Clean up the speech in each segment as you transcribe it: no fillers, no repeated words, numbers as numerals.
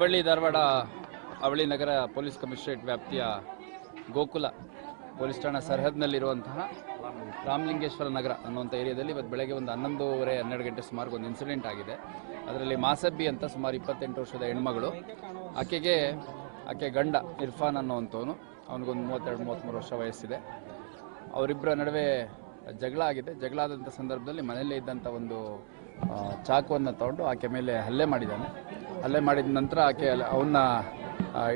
ಹುಬ್ಬಳ್ಳಿ ಧಾರವಾಡ ಅವಳಿ ನಗರ police commissionerate ವ್ಯಾಪ್ತಿಯ Gokula police ಠಾಣಾ ಸರಹದ್ನಲ್ಲಿರುವಂತಹ ರಾಮಲಿಂಗೇಶ್ವರ ನಗರ ಅನ್ನುವಂಥ ಏರಿಯಾದಲ್ಲಿ ಇವತ್ತು ಬೆಳಗ್ಗೆ ಒಂದು 11:30-12 ಗಂಟೆ ಸುಮಾರು ಒಂದು ಇನ್ಸಿಡೆಂಟ್ ಆಗಿದೆ. ಅದರಲ್ಲಿ ಮಾಸಬ್ಬಿ ಅಂತ ಸುಮಾರು 28 ವರ್ಷದ ಹೆಣ್ಮಗಳು, ಆಕೆ ಗಂಡ ಇರ್ಫಾನ್ ಅನ್ನುವಂಥವನು, ಅವನಿಗೊಂದು 32-33 ವರ್ಷ ವಯಸ್ಸಿದೆ. ಅವರಿಬ್ಬರ ನಡುವೆ ಜಗಳ ಆಗಿದೆ. ಜಗಳ ಆದಂಥ ಸಂದರ್ಭದಲ್ಲಿ ಮನೆಯಲ್ಲೇ ಇದ್ದಂಥ ಒಂದು ಚಾಕುವನ್ನು ತಗೊಂಡು ಆಕೆ ಮೇಲೆ ಹಲ್ಲೆ ಮಾಡಿದ್ದಾನೆ. ಹಲ್ಲೆ ಮಾಡಿದ ನಂತರ ಆಕೆ ಅವನ್ನ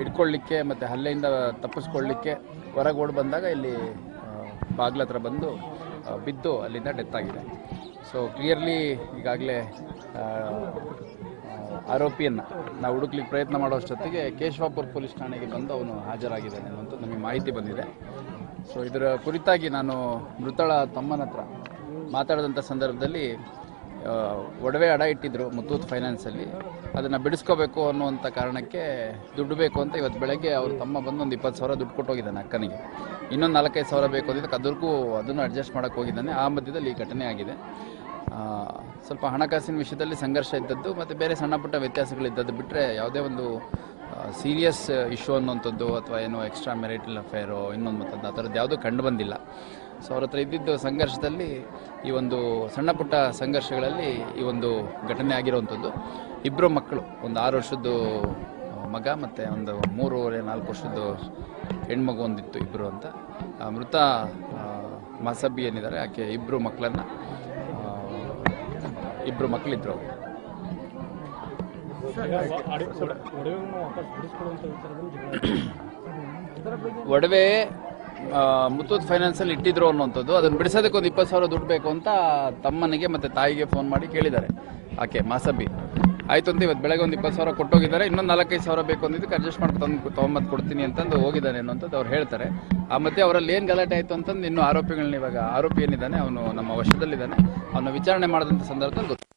ಹಿಡ್ಕೊಳ್ಳಿಕ್ಕೆ ಮತ್ತು ಹಲ್ಲೆಯಿಂದ ತಪ್ಪಿಸ್ಕೊಳ್ಳಿಕ್ಕೆ ಹೊರಗೆ ಓಡಿ ಬಂದಾಗ ಇಲ್ಲಿ ಬಾಗ್ಲ ಹತ್ರ ಬಂದು ಬಿದ್ದು ಅಲ್ಲಿಂದ ಡೆತ್ ಆಗಿದೆ. ಸೊ ಕ್ಲಿಯರ್ಲಿ ಈಗಾಗಲೇ ಆರೋಪಿಯನ್ನು ನಾವು ಹುಡುಕ್ಲಿಕ್ಕೆ ಪ್ರಯತ್ನ ಮಾಡೋಷ್ಟೊತ್ತಿಗೆ ಕೇಶವಾಪುರ ಪೊಲೀಸ್ ಠಾಣೆಗೆ ಬಂದು ಅವನು ಹಾಜರಾಗಿದ್ದಾನೆ ಅನ್ನುವಂಥ ನಮಗೆ ಮಾಹಿತಿ ಬಂದಿದೆ. ಸೊ ಇದರ ಕುರಿತಾಗಿ ನಾನು ಮೃತಳ ತಮ್ಮನ ಹತ್ರ ಮಾತಾಡಿದಂಥ ಸಂದರ್ಭದಲ್ಲಿ ಒಡವೆ ಅಡ ಇಟ್ಟಿದ್ರು ಮುತ್ತೂಟ್ ಫೈನಾನ್ಸಲ್ಲಿ, ಅದನ್ನು ಬಿಡಿಸ್ಕೋಬೇಕು ಅನ್ನುವಂಥ ಕಾರಣಕ್ಕೆ ದುಡ್ಡು ಬೇಕು ಅಂತ ಇವತ್ತು ಬೆಳಗ್ಗೆ ಅವ್ರ ತಮ್ಮ ಬಂದು ಒಂದು 20,000 ದುಡ್ಡು ಕೊಟ್ಟೋಗಿದ್ದಾನೆ ಅಕ್ಕನಿಗೆ. ಇನ್ನೊಂದು 4-5 ಬೇಕು ಅಂದಿದ್ದಕ್ಕೆ ಅದನ್ನು ಅಡ್ಜಸ್ಟ್ ಮಾಡೋಕ್ಕೆ ಹೋಗಿದ್ದಾನೆ. ಆ ಮಧ್ಯದಲ್ಲಿ ಈ ಘಟನೆ ಆಗಿದೆ. ಸ್ವಲ್ಪ ಹಣಕಾಸಿನ ವಿಷಯದಲ್ಲಿ ಸಂಘರ್ಷ ಇದ್ದದ್ದು ಮತ್ತು ಬೇರೆ ಸಣ್ಣ ಪುಟ್ಟ ವ್ಯತ್ಯಾಸಗಳಿದ್ದದ್ದು ಬಿಟ್ಟರೆ ಯಾವುದೇ ಒಂದು ಸೀರಿಯಸ್ ಇಶ್ಯೂ ಅನ್ನುವಂಥದ್ದು ಅಥವಾ ಏನೋ ಎಕ್ಸ್ಟ್ರಾ ಮೆರಿಟಲ್ ಅಫೇರೋ ಇನ್ನೊಂದು ಮತ್ತೊಂದು ಆ ಥರದ್ದು ಯಾವುದೂ ಕಂಡು ಬಂದಿಲ್ಲ. ಸೊ ಅವ್ರ ಹತ್ರ ಇದ್ದಿದ್ದು ಸಂಘರ್ಷದಲ್ಲಿ ಈ ಒಂದು ಸಣ್ಣ ಪುಟ್ಟ ಸಂಘರ್ಷಗಳಲ್ಲಿ ಈ ಒಂದು ಘಟನೆ ಆಗಿರುವಂಥದ್ದು. ಇಬ್ಬರು ಮಕ್ಕಳು, ಒಂದು 6 ವರ್ಷದ್ದು ಮಗ ಮತ್ತು ಒಂದು 3-4 ವರ್ಷದ್ದು ಹೆಣ್ಮಗು ಒಂದಿತ್ತು, ಇಬ್ಬರು ಅಂತ. ಮೃತ ಮಾಸಬ್ಬಿ ಏನಿದ್ದಾರೆ ಆಕೆ ಇಬ್ಬರು ಮಕ್ಕಳಿದ್ರು. ಒಡವೆ ಮುತ್ತೂಟ್ ಫೈನಾನ್ಸಲ್ಲಿ ಇಟ್ಟಿದ್ರು ಅನ್ನುವಂಥದ್ದು, ಅದನ್ನು ಬಿಡಿಸೋದಕ್ಕೆ ಒಂದು 20,000 ದುಡ್ಡು ಬೇಕು ಅಂತ ತಮ್ಮನಿಗೆ ಮತ್ತು ತಾಯಿಗೆ ಫೋನ್ ಮಾಡಿ ಕೇಳಿದ್ದಾರೆ ಆಕೆ ಮಾಸಬ್ಬಿ. ಆಯಿತು ಅಂತ ಇವತ್ತು ಬೆಳಗ್ಗೆ ಒಂದು 20,000 ಕೊಟ್ಟೋಗಿದ್ದಾರೆ. ಇನ್ನೊಂದು 4-5 ಬೇಕು ಅಂದಿದ್ದಕ್ಕೆ ಅಡ್ಜಸ್ಟ್ ಮಾಡ್ಕೊಂಡು ತೊಗೊಂಬತ್ತು ಕೊಡ್ತೀನಿ ಅಂತಂದು ಹೋಗಿದ್ದಾನೆ ಅನ್ನೋಂಥದ್ದು ಅವ್ರು ಹೇಳ್ತಾರೆ. ಆ ಮಧ್ಯೆ ಅವರಲ್ಲಿ ಏನು ಗಲಾಟೆ ಆಯಿತು ಅಂತಂದು ಇನ್ನೂ ಆರೋಪಿ ಏನಿದ್ದಾನೆ ಅವನು ನಮ್ಮ ವಶದಲ್ಲಿದ್ದಾನೆ. ಅವನ್ನ ವಿಚಾರಣೆ ಮಾಡಿದಂಥ ಸಂದರ್ಭದಲ್ಲಿ ಗೊತ್ತು.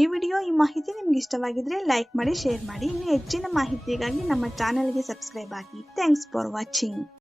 ಈ ವಿಡಿಯೋ ಈ ಮಾಹಿತಿ ನಿಮ್ಗೆ ಇಷ್ಟವಾಗಿದ್ರೆ ಲೈಕ್ ಮಾಡಿ, ಶೇರ್ ಮಾಡಿ. ಇನ್ನು ಹೆಚ್ಚಿನ ಮಾಹಿತಿಗಾಗಿ ನಮ್ಮ ಚಾನೆಲ್ಗೆ ಸಬ್ಸ್ಕ್ರೈಬ್ ಆಗಿ. Thanks for watching.